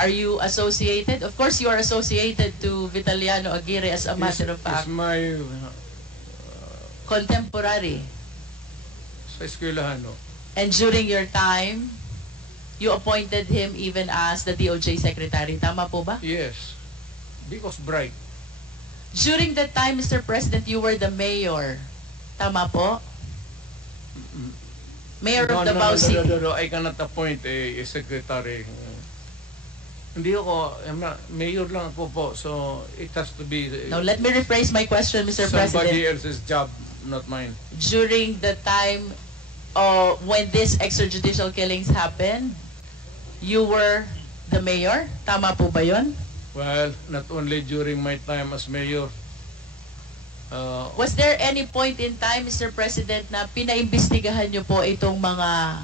Are you associated? Of course, you are associated to Vitaliano Aguirre as a matter of fact. Is my Contemporary. sa eskwelahan, no? And during your time, you appointed him even as the DOJ Secretary. Tama po ba? Yes. Because bright. During that time, Mr. President, you were the mayor. Tama po? Mayor of Davao City. No, I cannot appoint a secretary. Hindi ako, mayor lang ako po. So, it has to be Now, let me rephrase my question, Mr. somebody President. else's job, not mine. During the time when these extrajudicial killings happened, you were the mayor? Tama po ba yun? Well, not only during my time as mayor. Was there any point in time, Mr. President, na pinaimbestigahan niyo po itong mga